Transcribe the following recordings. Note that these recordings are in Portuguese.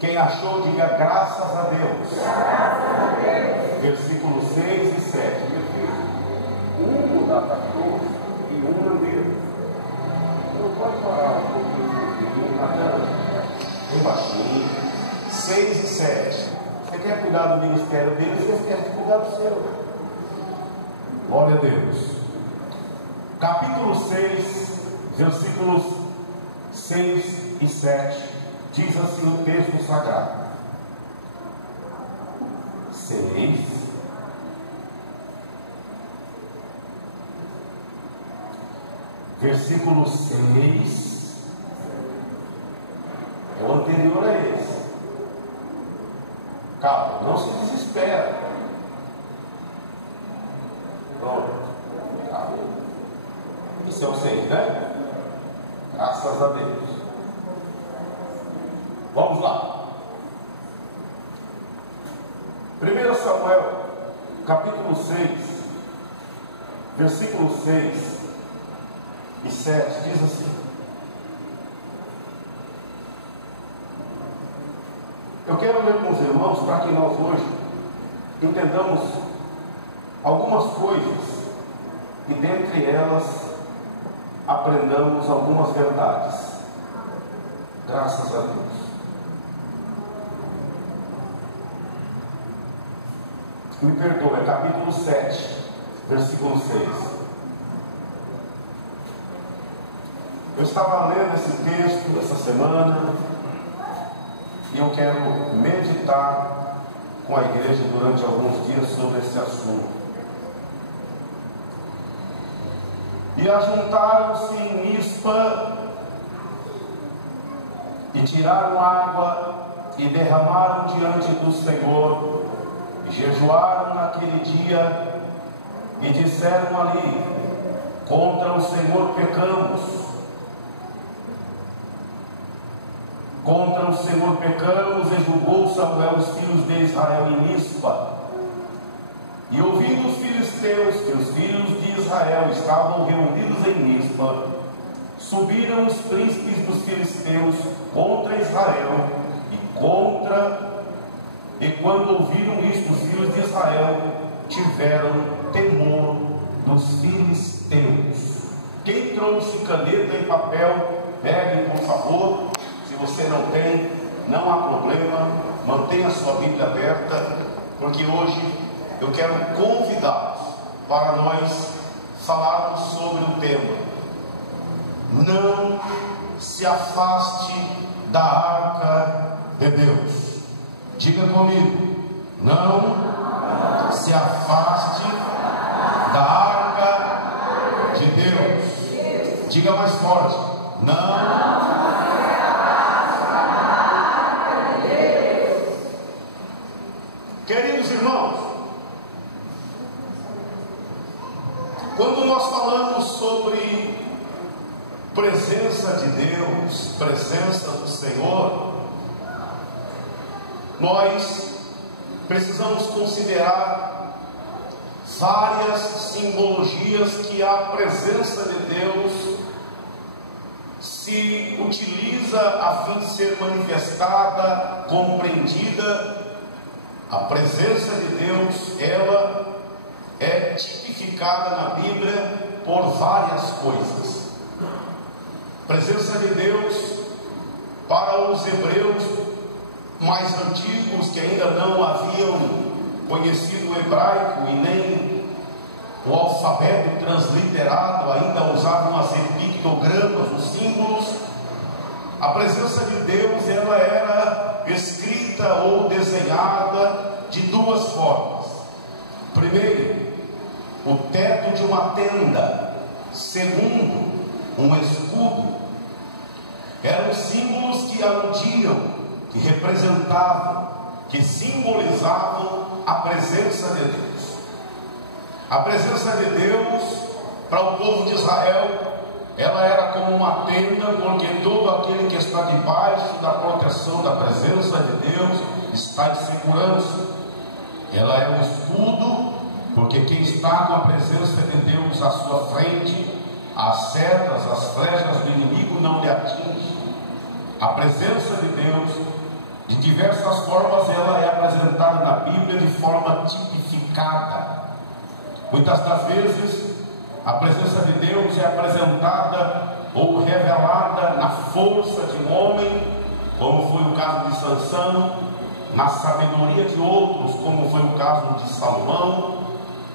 Quem achou, diga graças a Deus. Versículos 6 e 7. Meu filho, dá para todos e na mesa. Não pode parar um pouquinho na tela. Bem baixinho. 6 e 7. Você quer cuidar do ministério dele, você quer cuidar do seu. Glória a Deus. Capítulo 6, versículos 6 e 7. Diz assim o texto sagrado. 6. Versículo 6. É o anterior a esse. Calma, não se desespera. Pronto. Calma. Isso é o 6, né? Graças a Deus. Vamos lá. 1 Samuel, capítulo 6, versículo 6 e 7, diz assim: eu quero ler com os irmãos para que nós hoje entendamos algumas coisas e dentre elas aprendamos algumas verdades. Graças a Deus. Me perdoe, é capítulo 7, versículo 6. Eu estava lendo esse texto essa semana e eu quero meditar com a igreja durante alguns dias sobre esse assunto. E ajuntaram-se em Mispa e tiraram água e derramaram diante do Senhor. Jejuaram naquele dia e disseram ali: contra o Senhor pecamos, contra o Senhor pecamos. E julgou Samuel os filhos de Israel em Mispa. E ouvindo os filisteus que os filhos de Israel estavam reunidos em Mispa, subiram os príncipes dos filisteus contra Israel e quando ouviram isto, os filhos de Israel tiveram temor dos filisteus. Quem trouxe caneta e papel, pegue por favor. Se você não tem, não há problema, mantenha a sua Bíblia aberta, porque hoje eu quero convidá-los para nós falarmos sobre o tema: não se afaste da arca de Deus. Diga comigo: não se afaste da arca de Deus. Diga mais forte: não se afaste da arca de Deus. Queridos irmãos, quando nós falamos sobre presença de Deus, presença do Senhor, nós precisamos considerar várias simbologias que a presença de Deus se utiliza a fim de ser manifestada, compreendida. A presença de Deus, ela é tipificada na Bíblia por várias coisas. A presença de Deus para os hebreus mais antigos, que ainda não haviam conhecido o hebraico e nem o alfabeto transliterado, ainda usavam as pictogramas, os símbolos. A presença de Deus, ela era escrita ou desenhada de duas formas. Primeiro, o teto de uma tenda. Segundo, um escudo. Eram símbolos que aludiam, que representavam, que simbolizavam a presença de Deus. A presença de Deus para o povo de Israel, ela era como uma tenda, porque todo aquele que está debaixo da proteção da presença de Deus está em segurança. Ela é um escudo, porque quem está com a presença de Deus à sua frente, as setas, as flechas do inimigo não lhe atingem. A presença de Deus De diversas formas ela é apresentada na Bíblia de forma tipificada. Muitas das vezes a presença de Deus é apresentada ou revelada na força de um homem, como foi o caso de Sansão, na sabedoria de outros, como foi o caso de Salomão,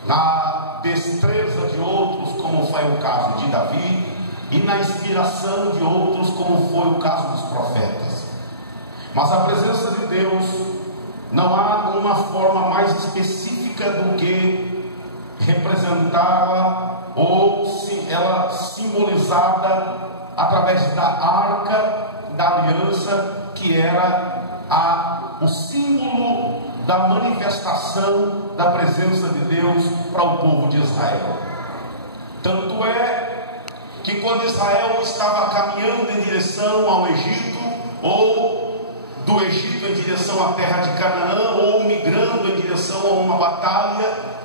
na destreza de outros, como foi o caso de Davi, e na inspiração de outros, como foi o caso dos profetas. Mas a presença de Deus, não há uma forma mais específica do que representá-la ou ela simbolizada através da arca da aliança, que era o símbolo da manifestação da presença de Deus para o povo de Israel. Tanto é que quando Israel estava caminhando em direção ao Egito, ou do Egito em direção à terra de Canaã, ou migrando em direção a uma batalha,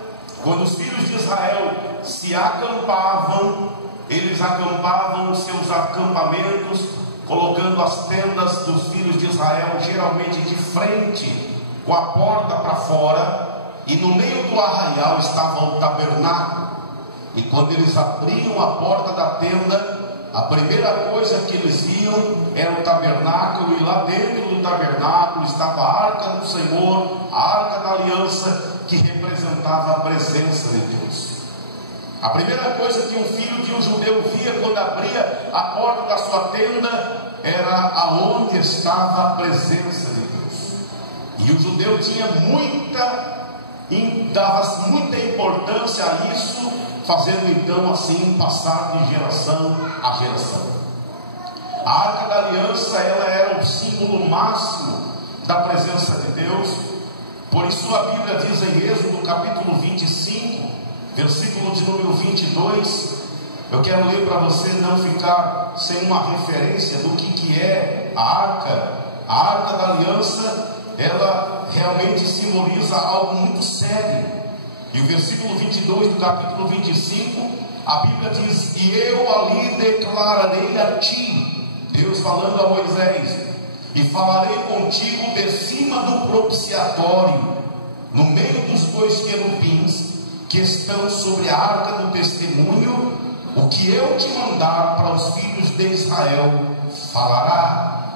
quando os filhos de Israel se acampavam, eles acampavam os seus acampamentos, colocando as tendas dos filhos de Israel geralmente de frente, com a porta para fora, e no meio do arraial estava o tabernáculo. E quando eles abriam a porta da tenda, a primeira coisa que eles viam era o tabernáculo, e lá dentro do tabernáculo estava a arca do Senhor, a arca da aliança, que representava a presença de Deus. A primeira coisa que um filho de um judeu via quando abria a porta da sua tenda era aonde estava a presença de Deus. E o judeu tinha dava muita importância a isso, fazendo então assim passar de geração a geração. A arca da aliança, ela era o símbolo máximo da presença de Deus. Por isso a Bíblia diz em Êxodo capítulo 25, versículo de número 22, eu quero ler para você não ficar sem uma referência do que é a arca. A arca da aliança, ela realmente simboliza algo muito sério. E o versículo 22 do capítulo 25, a Bíblia diz: e eu ali declararei a ti, Deus falando a Moisés, e falarei contigo de cima do propiciatório, no meio dos dois querubins que estão sobre a arca do testemunho, o que eu te mandar para os filhos de Israel falará.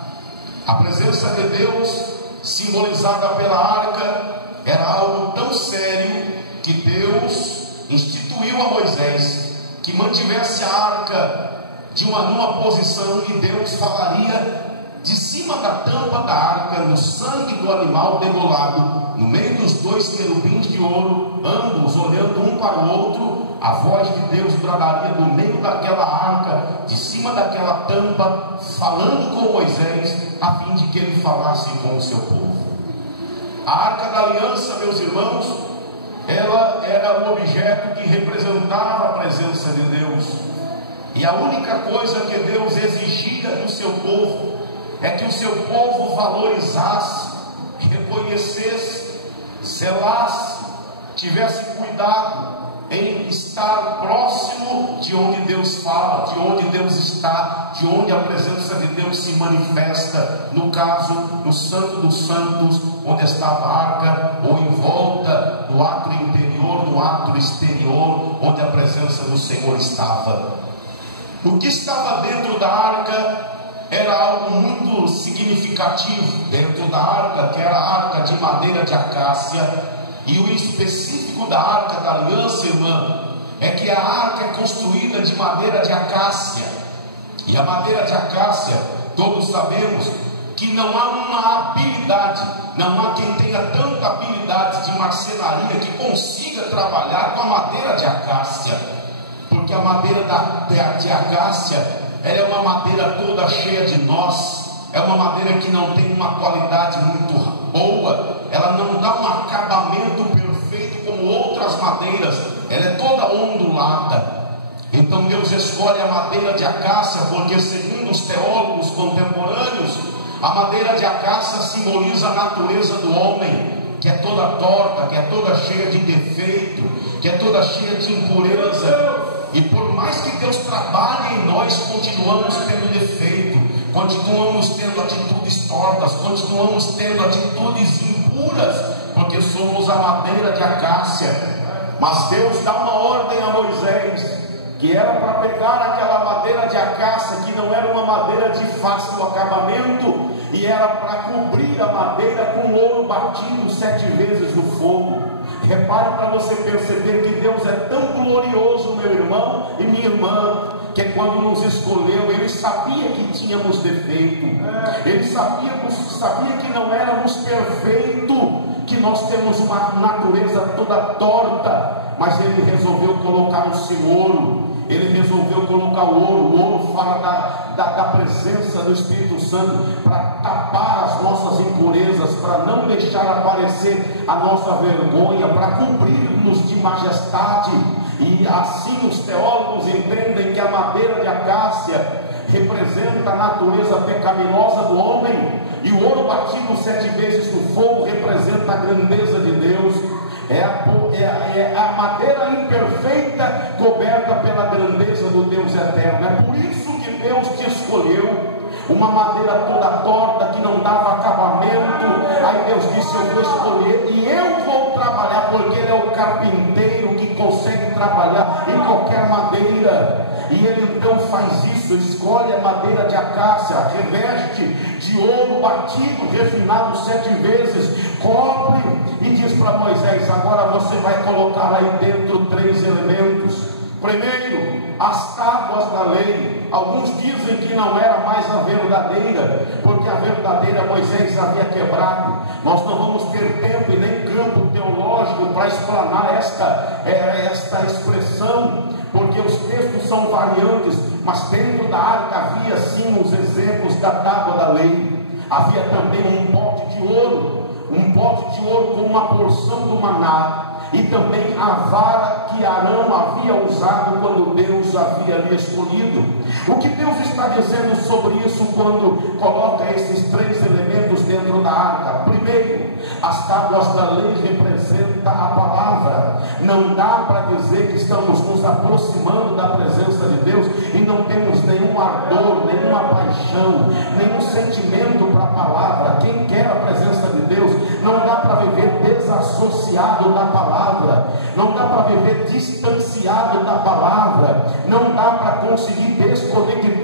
A presença de Deus, simbolizada pela arca, era algo tão sério que Deus instituiu a Moisés que mantivesse a arca numa posição, e Deus falaria de cima da tampa da arca, no sangue do animal degolado, no meio dos dois querubins de ouro, ambos olhando um para o outro. A voz de Deus bradaria do meio daquela arca, de cima daquela tampa, falando com Moisés, a fim de que ele falasse com o seu povo. A arca da aliança, meus irmãos, ela era o objeto que representava a presença de Deus. E a única coisa que Deus exigia do seu povo é que o seu povo valorizasse, reconhecesse, zelasse, tivesse cuidado em estar próximo de onde Deus fala, de onde Deus está, de onde a presença de Deus se manifesta. No caso, no Santo dos Santos, onde estava a arca, ou em volta do átrio interior, no átrio exterior, onde a presença do Senhor estava. O que estava dentro da arca era algo muito significativo. Dentro da arca, que era a arca de madeira de acácia, e o específico da arca da aliança, irmã, é que a arca é construída de madeira de acácia. E a madeira de acácia, todos sabemos que não há uma habilidade, não há quem tenha tanta habilidade de marcenaria que consiga trabalhar com a madeira de acácia, porque a madeira de acácia, ela é uma madeira toda cheia de nós, é uma madeira que não tem uma qualidade muito boa, ela não dá um acabamento perfeito como outras madeiras, ela é toda ondulada. Então Deus escolhe a madeira de acácia, porque segundo os teólogos contemporâneos, a madeira de acácia simboliza a natureza do homem, que é toda torta, que é toda cheia de defeito, que é toda cheia de impureza. E por mais que Deus trabalhe em nós, continuamos tendo defeito, continuamos tendo atitudes tortas, continuamos tendo atitudes impuras, porque somos a madeira de acácia. Mas Deus dá uma ordem a Moisés, que era para pegar aquela madeira de acácia, que não era uma madeira de fácil acabamento, e era para cobrir a madeira com ouro batido 7 vezes no fogo. Repare para você perceber que Deus é tão glorioso, meu irmão e minha irmã, que quando nos escolheu, Ele sabia que tínhamos defeito, Ele sabia que não éramos perfeitos, que nós temos uma natureza toda torta, mas Ele resolveu colocar o seu ouro. Ele resolveu colocar o ouro fala da presença do Espírito Santo, para tapar as nossas impurezas, para não deixar aparecer a nossa vergonha, para cobrir-nos de majestade. E assim os teólogos entendem que a madeira de acácia representa a natureza pecaminosa do homem, e o ouro batido 7 vezes no fogo representa a grandeza de Deus. É a madeira imperfeita coberta pela grandeza do Deus eterno. É por isso que Deus te escolheu. Uma madeira toda torta, que não dava acabamento. Aí Deus disse: eu vou escolher e eu vou trabalhar, porque Ele é o carpinteiro que consegue trabalhar em qualquer madeira. E Ele então faz isso, escolhe a madeira de acácia, reveste de ouro batido, refinado 7 vezes, cobre, e diz para Moisés: agora você vai colocar aí dentro 3 elementos. Primeiro, as tábuas da lei. Alguns dizem que não era mais a verdadeira, porque a verdadeira Moisés havia quebrado. Nós não vamos ter tempo e nem campo teológico para explanar esta expressão, porque os textos são variantes, mas dentro da arca havia sim os exemplos da tábua da lei. Havia também um pote de ouro com uma porção do maná, e também a vara que Arão havia usado quando Deus havia lhe escolhido. O que Deus está dizendo sobre isso quando coloca esses 3 elementos dentro da arca? Primeiro, as tábuas da lei representam a palavra. Não dá para dizer que estamos nos aproximando da presença de Deus e não temos nenhum ardor, nenhuma paixão, nenhum sentimento para a palavra. Quem quer a presença de Deus, não dá para viver desassociado da palavra, não dá para viver distanciado da palavra, não dá para conseguir desconectar.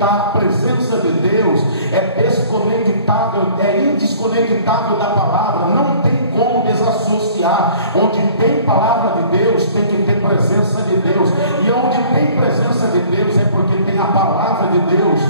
A presença de Deus é desconectável, é indesconectável da palavra, não tem como desassociar. Onde tem palavra de Deus, tem que ter presença de Deus, e onde tem presença de Deus é porque tem a palavra de Deus.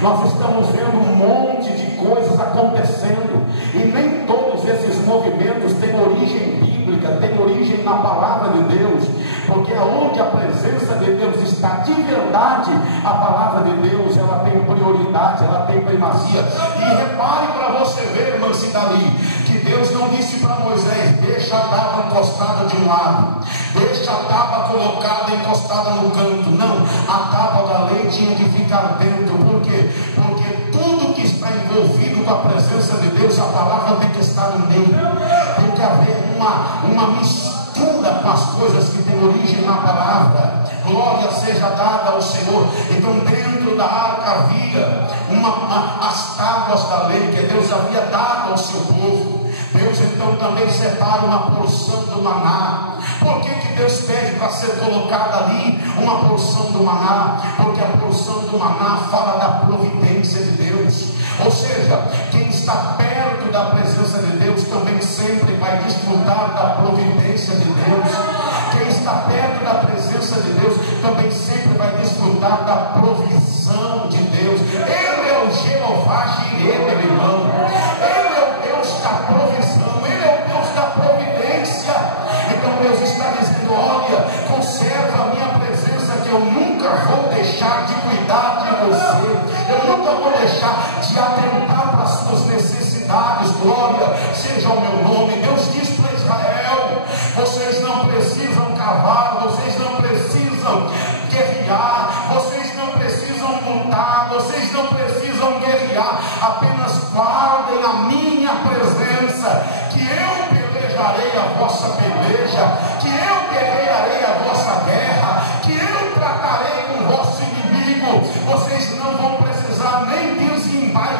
Nós estamos vendo um monte de coisas acontecendo, e nem todos esses movimentos têm origem bíblica, têm origem na palavra de Deus, porque aonde a presença de Deus está de verdade, a palavra de Deus, ela tem prioridade, ela tem primazia. E repare para você ver, irmã Cidali, que Deus não disse para Moisés: deixa a tábua encostada de um lado, deixa a tábua colocada encostada no canto. Não, a tábua da lei tinha que ficar dentro. Por quê? Porque tudo que está envolvido com a presença de Deus, a palavra tem que estar no meio. Tem que haver uma mistura com as coisas que têm origem na palavra. Glória seja dada ao Senhor. Então dentro da arca havia as tábuas da lei que Deus havia dado ao seu povo. Deus então também separa uma porção do maná. Por que Deus pede para ser colocada ali uma porção do maná? Porque a porção do maná fala da providência de Deus. Ou seja, quem está perto da presença de Deus também sempre vai desfrutar da providência de Deus. Quem está perto da presença de Deus também sempre vai desfrutar da provisão de Deus. Ele é o Jeová Jireh, meu irmão. Ele é o Deus da provisão, Ele é o Deus da providência. Então Deus está dizendo: olha, conserva a minha presença, que eu nunca vou deixar de cuidar de você. Eu nunca vou deixar de atentar para as suas necessidades. Glória seja o meu nome. Deus diz para Israel: vocês não precisam cavar, vocês não precisam guerrear, vocês não precisam lutar, vocês não precisam guerrear, apenas guardem a minha presença, que eu pelejarei a vossa peleja, que eu guerrearei a vossa guerra, que eu tratarei com o vosso inimigo. Vocês não vão precisar nem desembaixo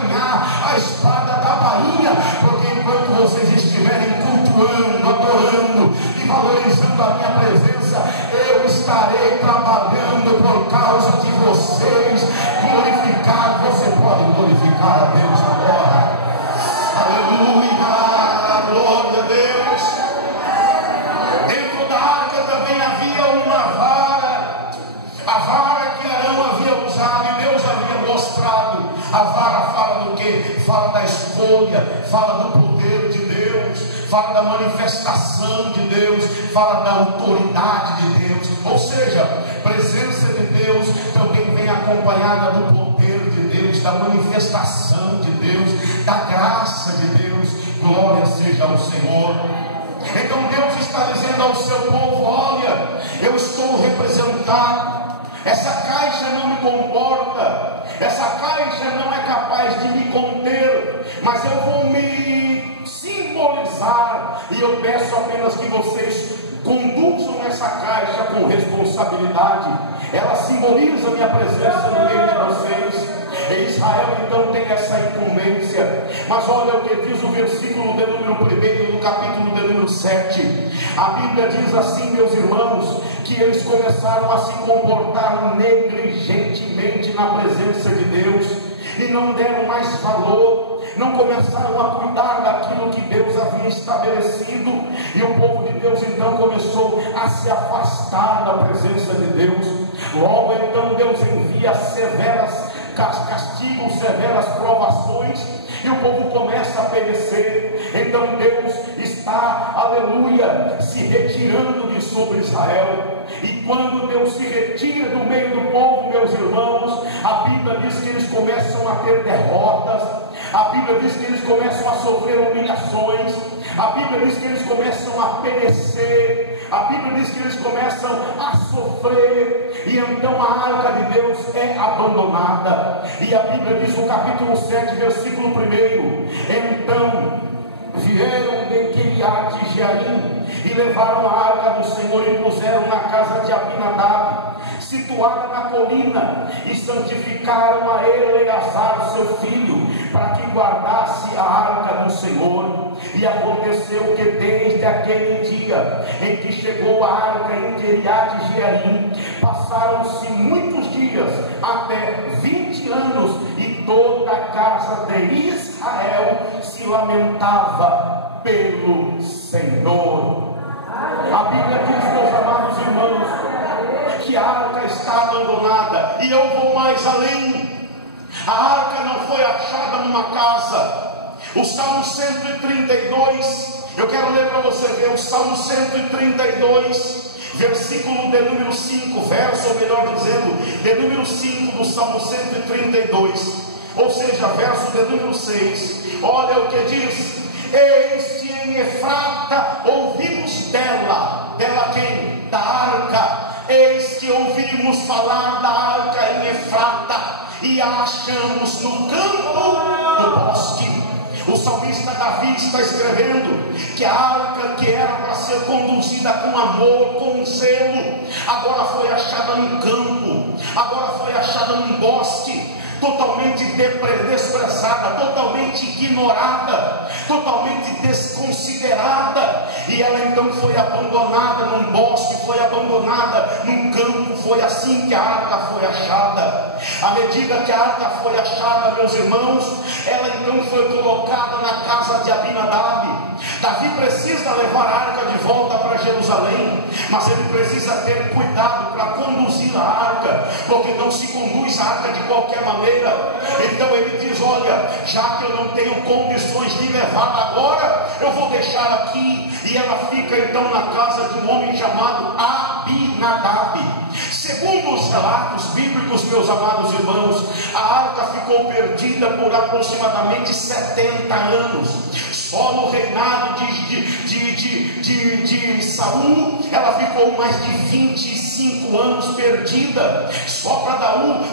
simbolizando a minha presença. Eu estarei trabalhando por causa de vocês. Glorificar, você pode glorificar a Deus agora. Aleluia, glória a Deus. Dentro da arca também havia uma vara, a vara que Arão havia usado e Deus havia mostrado. A vara fala do que? Fala da escolha, fala do poder de Deus, fala da manifestação de Deus, fala da autoridade de Deus. Ou seja, a presença de Deus também vem acompanhada do poder de Deus, da manifestação de Deus, da graça de Deus. Glória seja ao Senhor. Então Deus está dizendo ao seu povo: olha, eu estou representado. Essa caixa não me comporta, essa caixa não é capaz de me conter, mas eu vou me simbolizar, e eu peço apenas que vocês conduzam essa caixa com responsabilidade. Ela simboliza a minha presença no meio de vocês. E Israel então tem essa incumbência. Mas olha o que diz o versículo de número 1 do capítulo de número 7. A Bíblia diz assim, meus irmãos, que eles começaram a se comportar negligentemente na presença de Deus, e não deram mais valor, não começaram a cuidar daquilo que Deus havia estabelecido, e o povo de Deus então começou a se afastar da presença de Deus. Logo então Deus envia severas castigos, severas provações, e o povo começa a perecer. Então Deus está, aleluia, se retirando de sobre Israel. E quando Deus se retira do meio do povo, meus irmãos, a Bíblia diz que eles começam a ter derrotas, a Bíblia diz que eles começam a sofrer humilhações, a Bíblia diz que eles começam a perecer, a Bíblia diz que eles começam a sofrer, e então a arca de Deus é abandonada. E a Bíblia diz no capítulo 7, versículo 1: então vieram de Quiriate Jearim e levaram a arca do Senhor e puseram na casa de Abinadab, situada na colina, e santificaram a Eleazar seu filho, para que guardasse a arca do Senhor. E aconteceu que desde aquele dia em que chegou a arca em Quiriate Jearim, passaram-se muitos dias, até 20 anos, e toda a casa de Israel se lamentava pelo Senhor. A Bíblia diz, meus amados irmãos, que a arca está abandonada, e eu vou mais além. A arca não foi achada numa casa. O Salmo 132, eu quero ler para você ver o Salmo 132, versículo de número 5, verso, ou melhor dizendo, de número 5 do Salmo 132, ou seja, verso de número 6. Olha o que diz: eis que em Efrata ouvimos dela. Dela quem? Da arca. Eis que ouvimos falar da arca em Efrata, e a achamos no campo do bosque. O salmista Davi está escrevendo que a arca, que era para ser conduzida com amor, com zelo, agora foi achada num campo, agora foi achada num bosque, totalmente desprezada, totalmente ignorada, totalmente desconsiderada. E ela então foi abandonada num bosque, foi abandonada num campo. Foi assim que a arca foi achada. À medida que a arca foi achada, meus irmãos, ela então foi colocada na casa de Abinadab. Davi precisa levar a arca de volta para Jerusalém, mas ele precisa ter cuidado para conduzir a arca, porque não se conduz a arca de qualquer maneira. Então ele diz: olha, já que eu não tenho condições de levar agora, eu vou deixar aqui. E ela fica então na casa de um homem chamado Abinadab. Segundo os relatos bíblicos, meus amados irmãos, a arca ficou perdida por aproximadamente 70 anos. Só no reinado de Saul, ela ficou mais de 25 anos perdida. Só para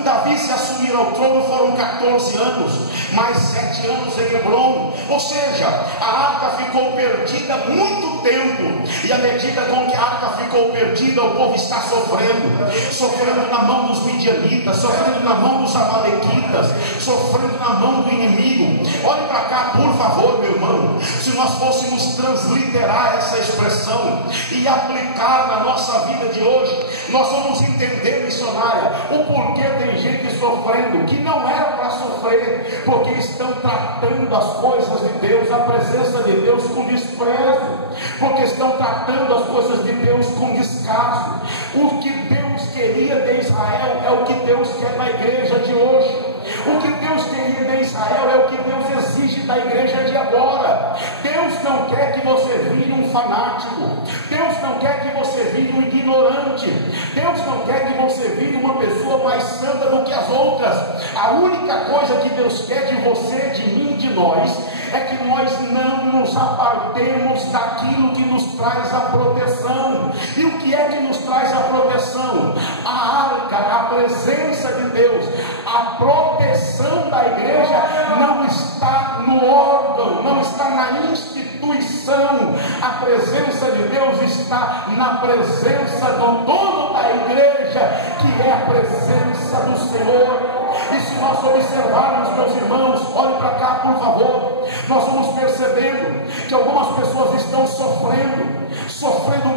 Davi Davi se assumir ao trono foram 14 anos, mais 7 anos em Hebrom. Ou seja, a arca ficou perdida muito tempo, e à medida com que a arca ficou perdida, o povo está sofrendo na mão dos midianitas, sofrendo na mão dos amalequitas, sofrendo na mão do inimigo. Olhe para cá, por favor, meu irmão. Se nós fôssemos transliterar essa expressão e aplicar na nossa vida de hoje, nós vamos entender, missionária, o porquê tem gente sofrendo que não era para sofrer, porque estão tratando as coisas de Deus, a presença de Deus, com desprezo, porque estão tratando as coisas de Deus com descaso. O que Deus queria de Israel é o que Deus quer na igreja de hoje. O que Deus queria de Israel é o que Deus exige da igreja de agora. Deus não quer que você vire um fanático, Deus não quer que você vire um ignorante, Deus não quer que você vire uma pessoa mais santa do que as outras. A única coisa que Deus quer de você, de mim, de nós, é que nós não nos apartemos daquilo que nos traz a proteção. E o que é que nos traz a proteção? A arca, a presença de Deus. A proteção da igreja não está no órgão, não está na instituição. A presença de Deus está na presença do dono da igreja, que é a presença do Senhor. E se nós observarmos, meus irmãos, olhe para cá, por favor, nós vamos percebendo que algumas pessoas estão sofrendo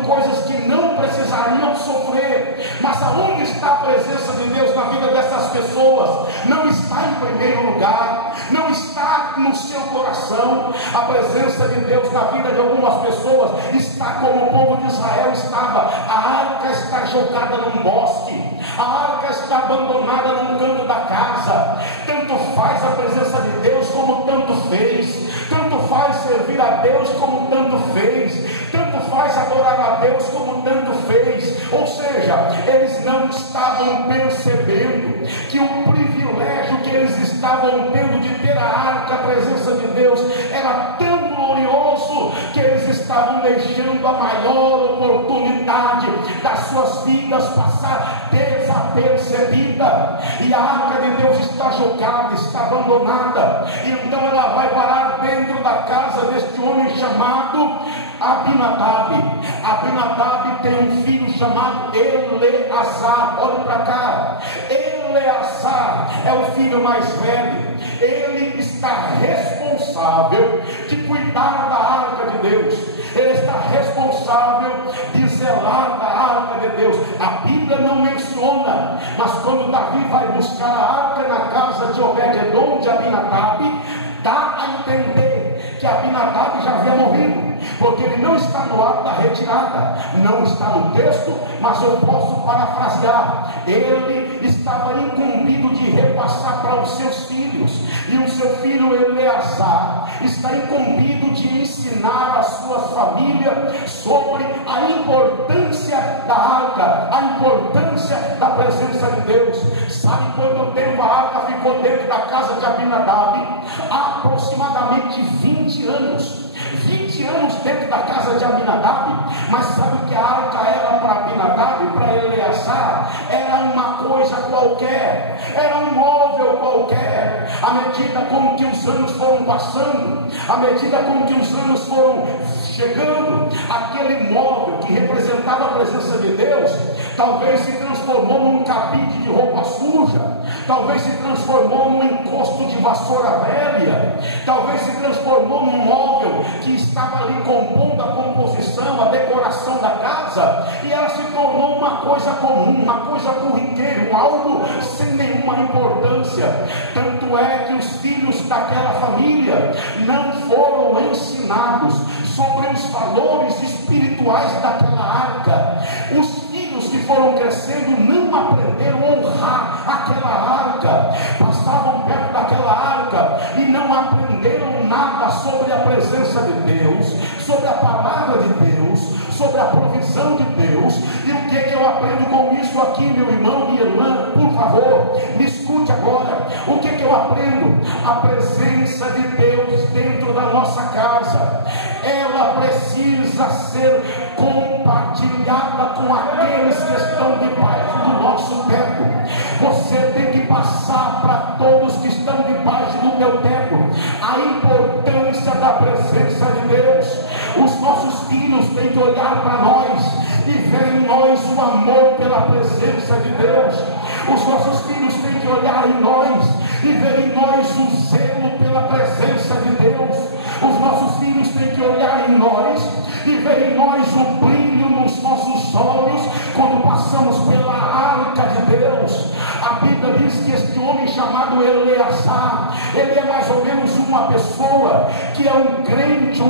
coisas que não precisariam sofrer. Mas aonde está a presença de Deus na vida dessas pessoas? Não está em primeiro lugar, não está no seu coração. A presença de Deus na vida de algumas pessoas está como o povo de Israel estava. A arca está jogada num bosque, a arca está abandonada num canto da casa. Tanto faz a presença de Deus como tanto fez, tanto faz servir a Deus como tanto fez, tanto faz adorar a Deus como tanto fez. Ou seja, eles não estavam percebendo que o privilégio que eles estavam tendo de ter a arca, a presença de Deus, era tão glorioso que eles estavam deixando a maior oportunidade das suas vidas passar desapercebida. E a arca de Deus está jogada, está abandonada, e então ela vai parar dentro da casa deste homem chamado Abinadab. Abinadab tem um filho chamado Eleazar. Olhe para cá. Eleazar é o filho mais velho. Ele está responsável de cuidar da arca de Deus. Ele está responsável de zelar da arca de Deus. A Bíblia não menciona, mas quando Davi vai buscar a arca na casa de Obed-edom, de Abinadab, dá a entender que Abinadab já havia morrido, porque ele não está no ato da retirada, não está no texto, mas eu posso parafrasear. Ele estava incumbido de repassar para os seus filhos, e o seu filho Eleazar está incumbido de ensinar a sua família sobre a importância da arca, a importância da presença de Deus. Sabe quanto tempo a arca ficou dentro da casa de Abinadab? Aproximadamente 20 anos. 20 anos dentro da casa de Abinadab. Mas sabe o que a arca era para Abinadab, para Eleazar? Era uma coisa qualquer, era um móvel qualquer. À medida com que os anos foram passando, à medida com que os anos foram chegando, aquele móvel que representava a presença de Deus, talvez se transformou num cabide de roupa suja, talvez se transformou num encosto de vassoura velha, talvez se transformou num móvel que estava ali compondo a composição, a decoração da casa, e ela se tornou uma coisa comum, uma coisa corriqueira, algo sem nenhuma importância. Tanto é que os filhos daquela família não foram ensinados sobre os valores espirituais daquela arca. Os filhos que foram crescendo não aprenderam a honrar aquela arca, passavam perto daquela arca e não aprenderam nada sobre a presença de Deus, sobre a palavra de Deus, sobre a provisão de Deus. E o que eu aprendo com isso aqui, meu irmão, minha irmã? Por favor, me escute agora. O que eu aprendo? A presença de Deus dentro da nossa casa, ela precisa ser compartilhada com aqueles que estão debaixo do nosso teto. Você tem que passar passar para todos que estão debaixo do teu teto a importância da presença de Deus. Os nossos filhos têm que olhar para nós e ver em nós o amor pela presença de Deus. Os nossos filhos têm que olhar em nós e ver em nós o zelo pela presença de Deus. Os nossos filhos têm que olhar em nós e ver em nós o brilho nos nossos olhos quando passamos pela arca de Deus. A Bíblia diz que este homem chamado Eleazar, ele é mais ou menos uma pessoa que é um crente,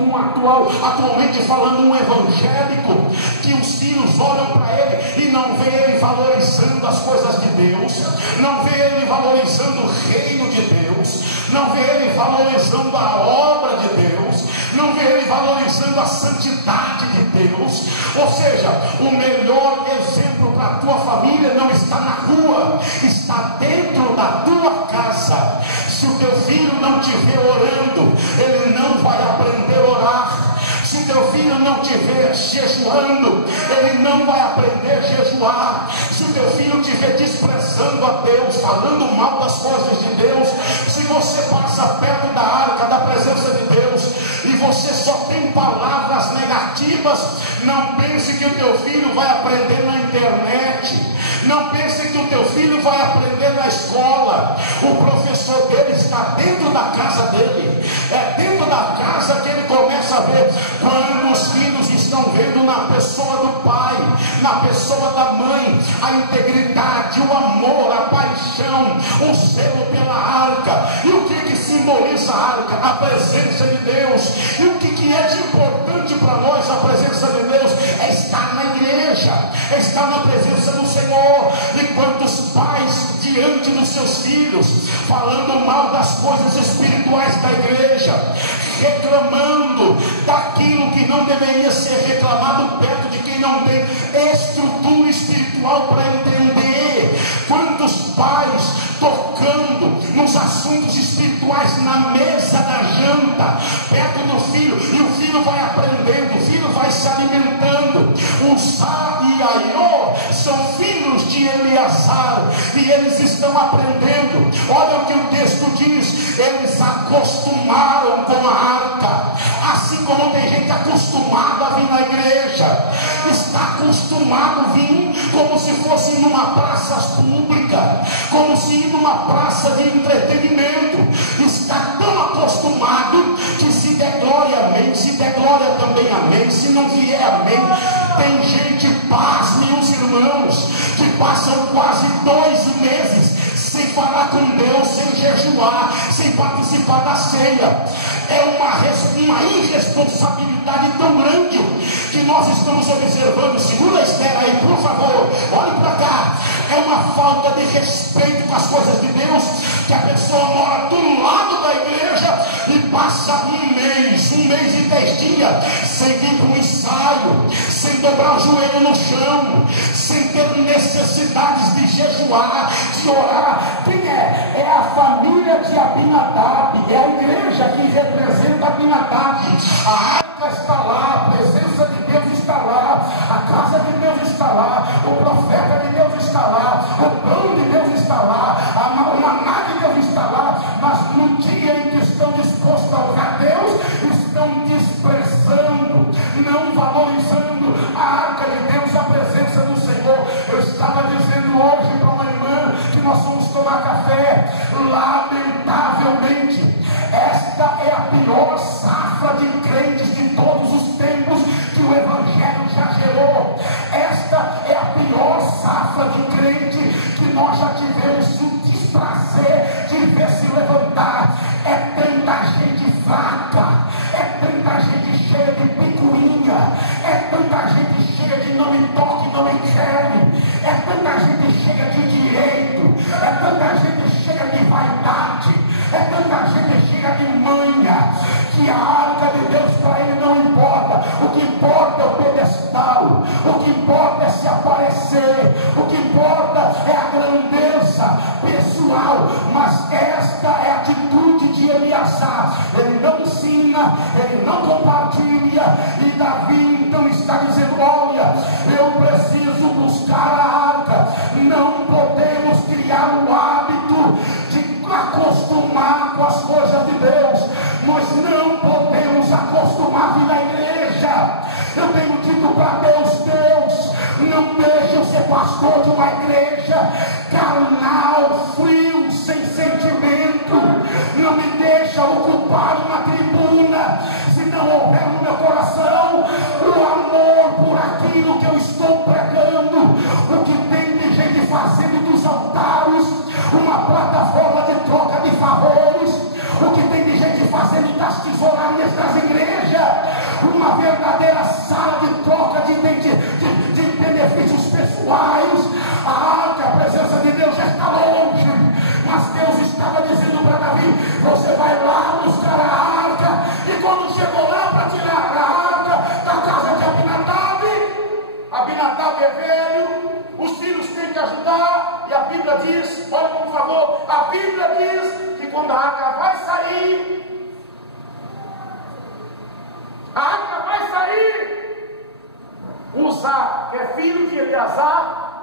atualmente falando, um evangélico, que os filhos olham para ele e não vê ele valorizando as coisas de Deus, não vê ele valorizando o reino de Deus, não vê ele valorizando a obra de Deus, não vê ele valorizando a santidade de Deus. Ou seja, o melhor exemplo para a tua família não está na rua, está dentro da tua casa. Se o teu filho não te vê orando, ele não vai aprender a orar. Se o teu filho não te vê jejuando, ele não vai aprender a jejuar. Se o teu filho te vê desprezando a Deus, falando mal das coisas de Deus, se você passa perto da arca da presença de Deus e você só tem palavras negativas, não pense que o teu filho vai aprender na internet. Não pense que o teu filho vai aprender na escola. O professor dele está dentro da casa dele. É dentro da casa que ele começa a ver. Quando os filhos estão vendo na pessoa do pai, na pessoa da mãe, a integridade, o amor, a paixão, o zelo pela arca. E o que simboliza a arca? A presença de Deus. E o que é de importante para nós, a presença de Deus? É estar na igreja, é estar na presença do Senhor. Enquanto os pais diante dos seus filhos, falando mal das coisas espirituais da igreja, reclamando daquilo que não deveria ser reclamado perto de quem não tem estrutura espiritual para entender. Quantos pais tocando nos assuntos espirituais na mesa da janta, perto do filho, e o filho vai aprendendo, o filho vai se alimentando. Uzá e Aiô são filhos de Eleazar e eles estão aprendendo. Olha o que o texto diz: eles acostumaram com a arca, assim como tem gente acostumada a vir na igreja, está acostumado a vir como se fosse numa praça pública, como se ir numa praça de entretenimento. Está tão acostumado que se der glória, amém, se der glória também, amém, se não vier, amém. Tem gente, pasme os irmãos, que passam quase 2 meses sem falar com Deus, sem jejuar, sem participar da ceia. É uma irresponsabilidade tão grande que nós estamos observando. Segura a Esther aí, por favor, olhe para cá. É uma falta de respeito com as coisas de Deus, que a pessoa mora do lado da igreja e passa um mês e 10 dias sem vir para um ensaio, sem dobrar o joelho no chão, sem ter necessidades de jejuar, de orar. Quem é? É a família de Abinadab, é a igreja que representa Abinadab. A arca está lá, a presença de Deus está lá, a casa de Deus está lá, o profeta de Deus está lá, o pão de Deus está lá, o maná de Deus está lá, mas no dia em que estão dispostos a orar Deus, estão desprezando, não valorizando a arca de Deus, a presença do Senhor. Eu estava dizendo hoje para uma irmã que nós fomos tomar café. Lamentavelmente, esta é a pior safra de crentes de todos os tempos que o Evangelho já gerou. Esta é a pior safra de crente que nós já tivemos o desprazer de ver se levantar. É tanta gente fraca, é tanta gente cheia de picuinha, é tanta gente cheia de não me toque, não me quere, é tanta gente cheia de direito, é tanta gente cheia de vaidade, é tanta gente cheia de manha, que a arca de Deus para ele não importa. O que importa é o pedestal, o que importa é se aparecer, o que importa é a grandeza pessoal. Mas esta é a atitude de Eleazar. Ele não ensina, ele não compartilha, e Davi então está dizendo: olha, eu preciso buscar a arca. Não podemos criar o hábito com as coisas de Deus. Nós não podemos acostumar a vir na igreja. Eu tenho dito para Deus, não deixe eu ser pastor de uma igreja carnal, frio, sem sentimento. Não me deixa ocupar uma tribuna se não houver no meu coração o amor por aquilo que eu estou pregando. O que tem de gente fazendo dos altares uma plataforma de troca de favores, o que tem de gente fazendo das tesourarias das igrejas uma verdadeira sala de troca de benefícios pessoais. A presença de Deus já está longe, mas Deus estava dizendo para Davi: você vai lá buscar a arca. E quando chegou lá para tirar a arca da casa de Abinadab é velho, os filhos têm que ajudar, e a Bíblia diz, olha por favor, a Bíblia diz que quando a arca vai sair, Uzá, que é filho de Eleazar,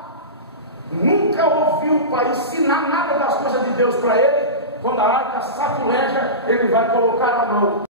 nunca ouviu para ensinar nada das coisas de Deus para ele. Quando a arca saculeja, ele vai colocar a mão.